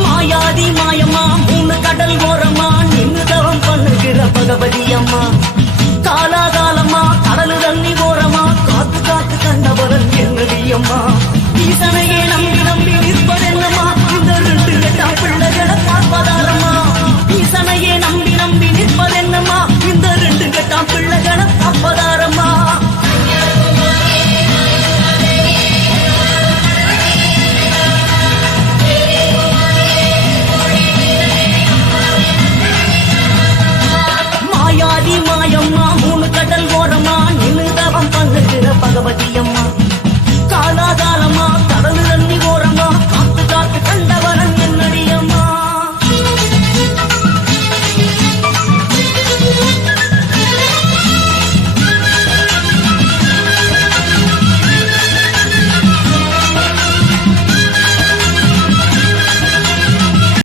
மாயாதி மாயம்மா மூணு கடல் ஓரமா நின்னு தவம் பண்ணுகிற பகவதி அம்மா காலாகாலமா கடலு தண்ணி ஓரமா காத்து காத்து கண்டவரன் என்னடி அம்மா ஈசனையே